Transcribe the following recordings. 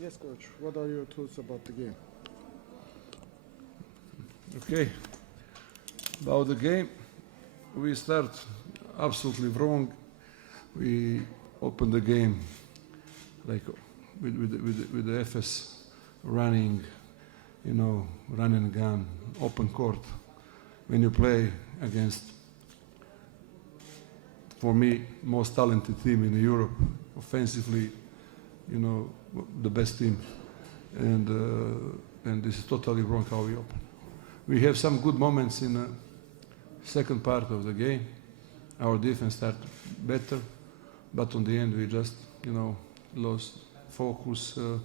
Yes, coach. What are your thoughts about the game? Okay. About the game, we start absolutely wrong. We open the game like with with with, with the FS running, you know, run and gun, open court. When you play against, for me, most talented team in Europe, offensively, you know, the best team, and uh, and this is totally wrong how we open. We have some good moments in the second part of the game. Our defense started better, but on the end we just, you know, lost focus. Uh,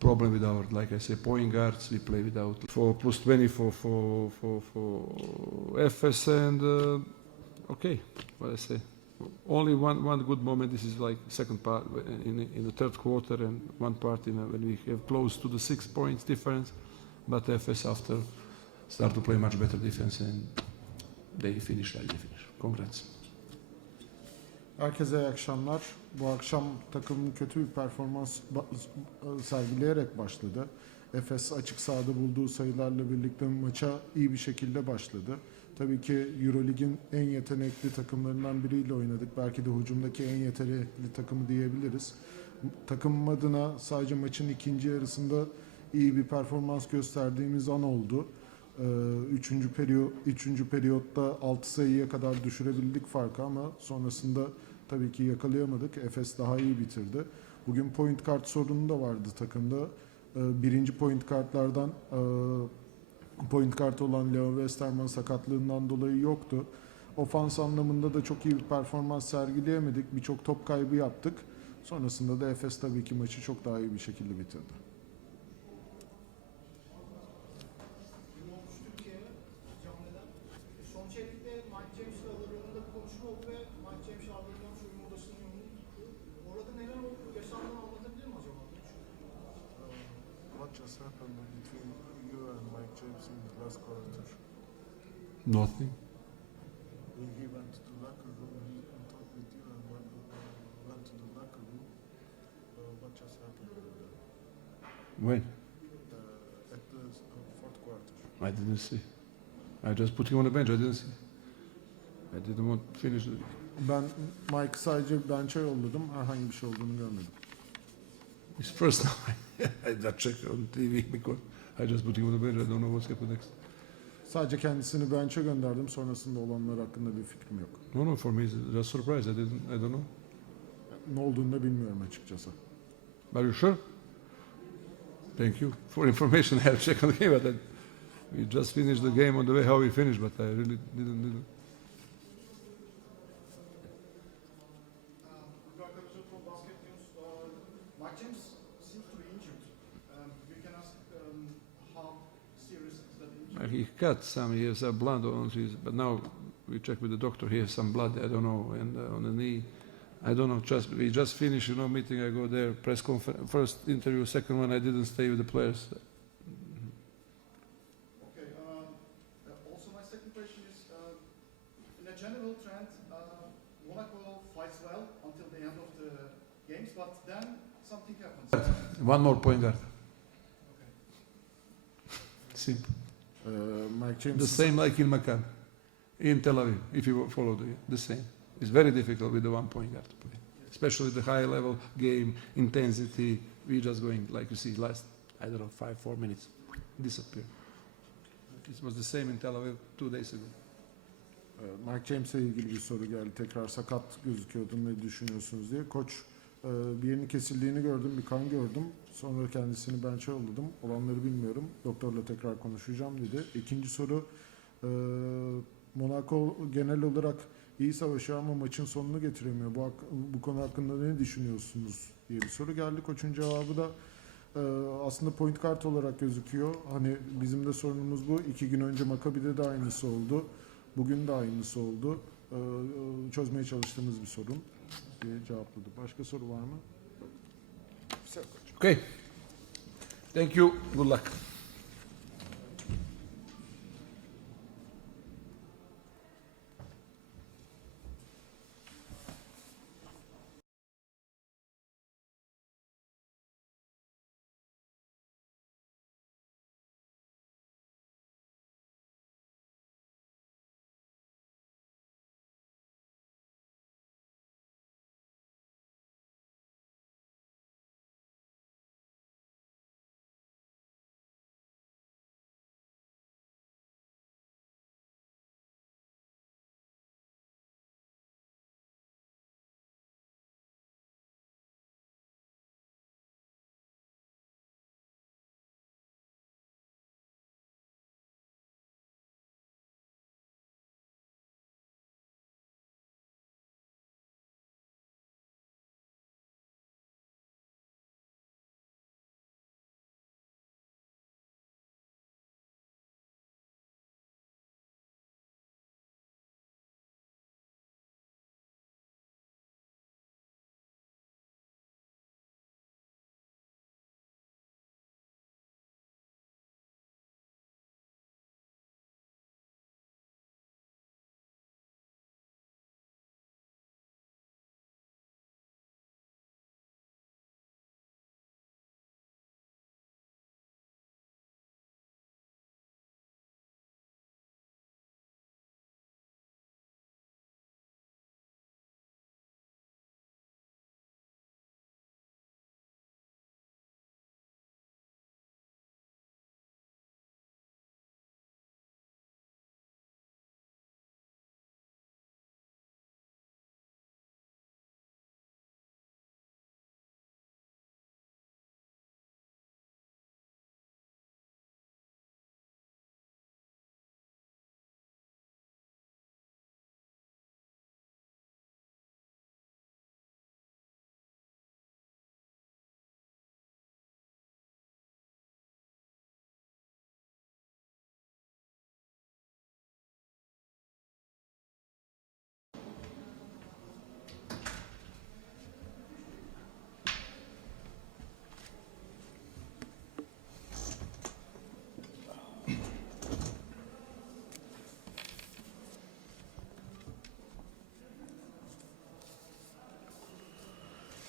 problem with our, like I say, point guards. We play without for plus 20 for for for for FS and uh, okay, what I say. Only one one good moment. This is like second part in in the third quarter and one part in uh, when we have close to the six points difference, but FS after start to play much better defense and they finish like they finish. Congrats. Herkese iyi akşamlar. Bu akşam takımın kötü bir performans ba- sergileyerek başladı. Efes açık sahada bulduğu sayılarla birlikte maça iyi bir şekilde başladı. Tabii ki Eurolig'in en yetenekli takımlarından biriyle oynadık. Belki de hücumdaki en yetenekli takımı diyebiliriz. Takımım adına sadece maçın ikinci yarısında iyi bir performans gösterdiğimiz an oldu. Ee, Üçüncü, periyot, üçüncü periyotta 6 sayıya kadar düşürebildik farkı ama sonrasında tabii ki yakalayamadık. Efes daha iyi bitirdi. Bugün point kart sorunu da vardı takımda. Ee, Birinci point kartlardan e, point kart olan Leo Westerman sakatlığından dolayı yoktu. Ofans anlamında da çok iyi bir performans sergileyemedik. Birçok top kaybı yaptık. Sonrasında da Efes tabii ki maçı çok daha iyi bir şekilde bitirdi. There? When? Uh, at the fourth quarter. I didn't see. I just put him on the bench. I didn't see. I didn't want to finish the Ben Mike sadece bench'e yolladım. Herhangi bir şey olduğunu görmedim. It's first now. I just check on TV because I just put him on the bench. I don't know what's happened next. Sadece kendisini bench'e gönderdim. Sonrasında olanlar hakkında bir fikrim yok. No, no, for me it's just surprise. I didn't. I don't know. Ne olduğunu da bilmiyorum açıkçası. Are you sure? Thank you for information. I'll check on the game. But I, we just finished the game on the way how we finished, but I really didn't. didn't. He cut some. He has uh, blood on his. But now we check with the doctor. He has some blood. I don't know, and uh, on the knee. I don't know. Just we just finished, you know, meeting. I go there, press conference, first interview, second one. I didn't stay with the players. Okay. Um, uh, also, my second question is, uh, in a general trend, uh, Monaco fights well until the end of the games, but then something happens. One more point guard. Okay. Simple. Ee, Mike James The same like in Maccabi, in Tel Aviv. If you follow the the same, it's very difficult with the one point guard to play, especially the high level game intensity. We're just going like you see last I don't know five four minutes disappear. It was the same in Tel Aviv two days ago. Ee, Mike James'e ilgili bir soru geldi. Tekrar sakat gözüküyordu. Ne düşünüyorsunuz diye. Koç bir yerini kesildiğini gördüm. Bir kan gördüm. Sonra kendisini bench'e yolladım. Olanları bilmiyorum. Doktorla tekrar konuşacağım dedi. İkinci soru e, Monaco genel olarak iyi savaşıyor ama maçın sonunu getiremiyor. Bu, bu konu hakkında ne düşünüyorsunuz diye bir soru geldi. Koçun cevabı da e, aslında point kart olarak gözüküyor. Hani bizim de sorunumuz bu. İki gün önce Maccabi'de de aynısı oldu. Bugün de aynısı oldu. e, çözmeye çalıştığımız bir sorun diye cevapladı. Başka soru var mı? Okay. Thank you. Good luck.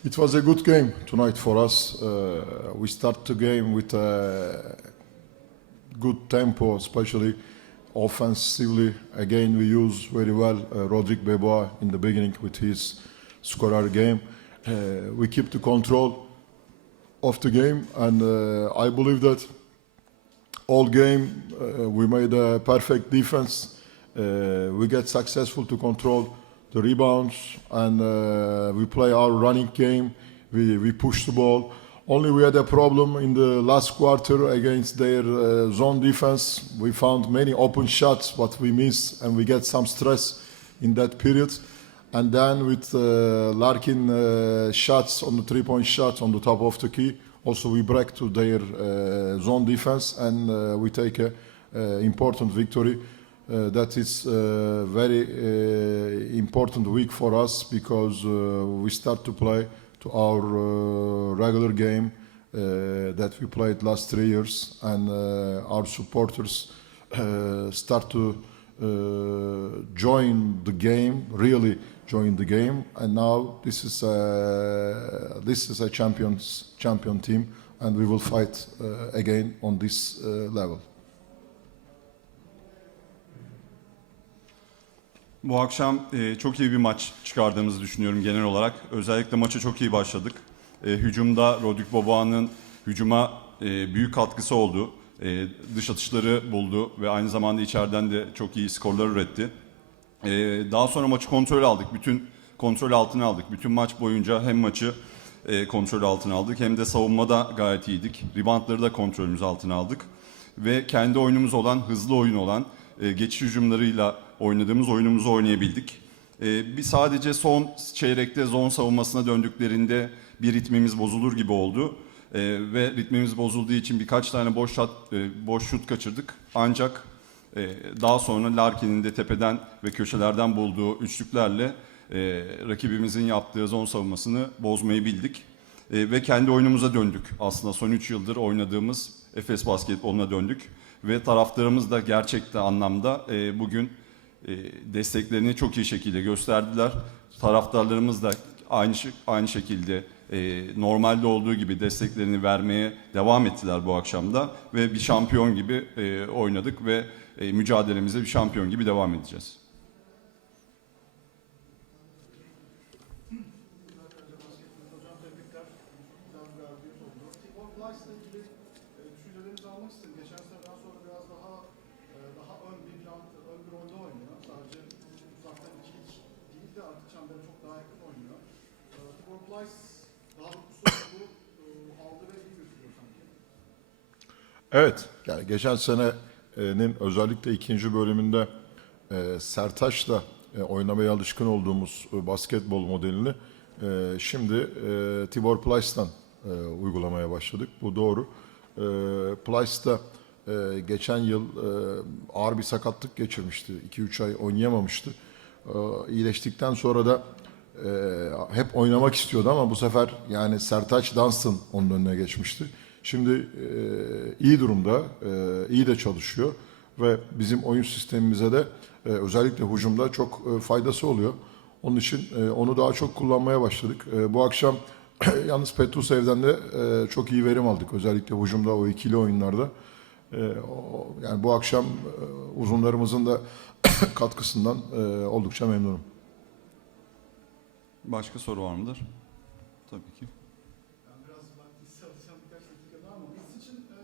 It was a good game tonight for us. Uh, we start the game with a good tempo, especially offensively. Again, we use very well uh, Rodrigue Bebois in the beginning with his scorer game. Uh, we keep the control of the game, and uh, I believe that all game uh, we made a perfect defense. Uh, we get successful to control the rebounds and uh, we play our running game. We, we push the ball. Only we had a problem in the last quarter against their uh, zone defense. We found many open shots, but we miss and we get some stress in that period. And then with uh, Larkin uh, shots on the three-point shots on the top of the key, also we break to their uh, zone defense and uh, we take a uh, important victory. Uh, that is a very uh, important week for us because uh, we start to play to our uh, regular game uh, that we played last three years and uh, our supporters uh, start to uh, join the game really join the game. And now this is a, this is a champions champion team and we will fight uh, again on this uh, level Bu akşam e, çok iyi bir maç çıkardığımızı düşünüyorum genel olarak. Özellikle maça çok iyi başladık. E, hücumda Rodrik Boboğan'ın hücuma e, büyük katkısı oldu. E, dış atışları buldu ve aynı zamanda içeriden de çok iyi skorlar üretti. E, daha sonra maçı kontrol aldık. Bütün kontrol altına aldık. Bütün maç boyunca hem maçı e, kontrol altına aldık hem de savunmada gayet iyiydik. Reboundları da kontrolümüz altına aldık. Ve kendi oyunumuz olan, hızlı oyun olan, e, geçiş hücumlarıyla oynadığımız oyunumuzu oynayabildik. E, bir sadece son çeyrekte zon savunmasına döndüklerinde bir ritmimiz bozulur gibi oldu. E, ve ritmimiz bozulduğu için birkaç tane boş şut, e, boş şut kaçırdık. Ancak E, daha sonra Larkin'in de tepeden ve köşelerden bulduğu üçlüklerle e, rakibimizin yaptığı zon savunmasını bozmayı bildik. Ve kendi oyunumuza döndük. Aslında son 3 yıldır oynadığımız Efes basketboluna döndük. Ve taraftarımız da gerçekten anlamda bugün desteklerini çok iyi şekilde gösterdiler. Taraftarlarımız da aynı aynı şekilde e, normalde olduğu gibi desteklerini vermeye devam ettiler bu akşamda ve bir şampiyon gibi e, oynadık ve e, mücadelemize bir şampiyon gibi devam edeceğiz. Hocam tebrikler. Güzel bir galibiyet oldu. Tibor Plyce'la ilgili e, düşüncelerinizi almak istedim. Geçen seneden sonra biraz daha e, daha ön bir plan, ön bir rolde oynuyor. Sadece uzaktan ikilik değil de artık çembere çok daha yakın oynuyor. E, Tibor Plyce daha doğrusu bu e, aldı ve iyi götürüyor sanki. Evet, yani geçen senenin özellikle ikinci bölümünde e, Sertaç'la e, oynamaya alışkın olduğumuz e, basketbol modelini e, şimdi e, Tibor Plyce'dan e, uygulamaya başladık. Bu doğru. E, Plyce da e, geçen yıl e, ağır bir sakatlık geçirmişti. 2-3 ay oynayamamıştı. E, iyileştikten sonra da e, hep oynamak istiyordu ama bu sefer yani Sertaç Dunstan onun önüne geçmişti. Şimdi e, iyi durumda, e, iyi de çalışıyor ve bizim oyun sistemimize de e, özellikle hücumda çok e, faydası oluyor. Onun için e, onu daha çok kullanmaya başladık. E, bu akşam yalnız Petrusev'den de e, çok iyi verim aldık. Özellikle hücumda o ikili oyunlarda. E, o, yani bu akşam e, uzunlarımızın da katkısından e, oldukça memnunum. Başka soru var mıdır? Tabii ki. Yani biraz vaktinizi alacağım birkaç dakika daha ama biz için e,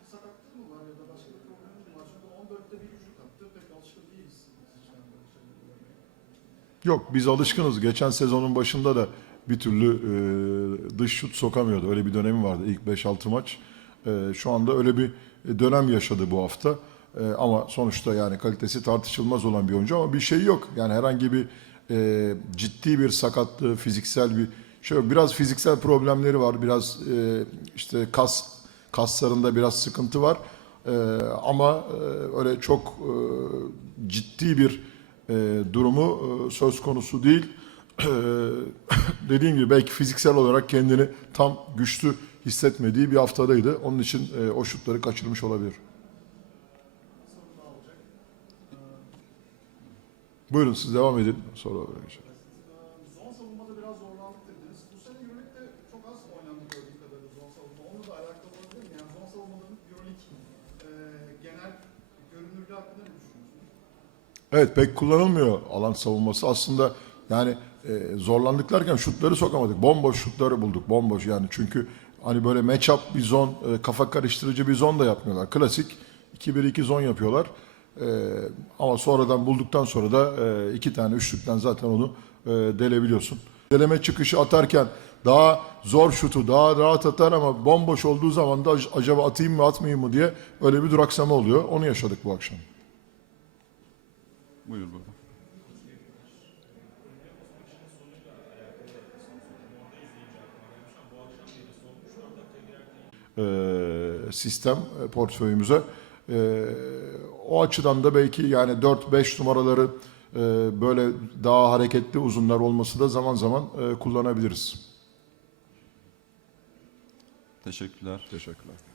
bir sakatlık mı var ya da başka bir problemimiz mi var? Çünkü 14'te bir üçlük attı. Pek alışkın değiliz biz için yani böyle şeyleri görmeye. Yok biz alışkınız. Geçen sezonun başında da bir türlü e, dış şut sokamıyordu. Öyle bir dönemi vardı ilk 5-6 maç. E, şu anda öyle bir dönem yaşadı bu hafta. E, ama sonuçta yani kalitesi tartışılmaz olan bir oyuncu ama bir şey yok. Yani herhangi bir e, ciddi bir sakatlığı, fiziksel bir şey yok. Biraz fiziksel problemleri var. Biraz e, işte kas kaslarında biraz sıkıntı var. E, ama e, öyle çok e, ciddi bir e, durumu e, söz konusu değil. E, dediğim gibi belki fiziksel olarak kendini tam güçlü hissetmediği bir haftadaydı. Onun için e, o şutları kaçırmış olabilir. Buyurun siz devam edin. Sonra geçelim. Euroleague e, görünürlüğü hakkında ne düşünüyorsunuz? Evet pek kullanılmıyor alan savunması. Aslında yani e, zorlandıklarken şutları sokamadık. Bomboş şutları bulduk. Bomboş yani çünkü hani böyle match-up bir zon, e, kafa karıştırıcı bir zon da yapmıyorlar. Klasik 2-1-2 zon yapıyorlar. E, ama sonradan bulduktan sonra da e, iki tane üçlükten zaten onu e, delebiliyorsun. Deleme çıkışı atarken daha zor şutu daha rahat atar ama bomboş olduğu zaman da ac- acaba atayım mı atmayayım mı diye öyle bir duraksama oluyor. Onu yaşadık bu akşam. Buyur buyur. e, sistem e, portföyümüze. E, o açıdan da belki yani 4-5 numaraları e, böyle daha hareketli uzunlar olması da zaman zaman e, kullanabiliriz. Teşekkürler. Teşekkürler.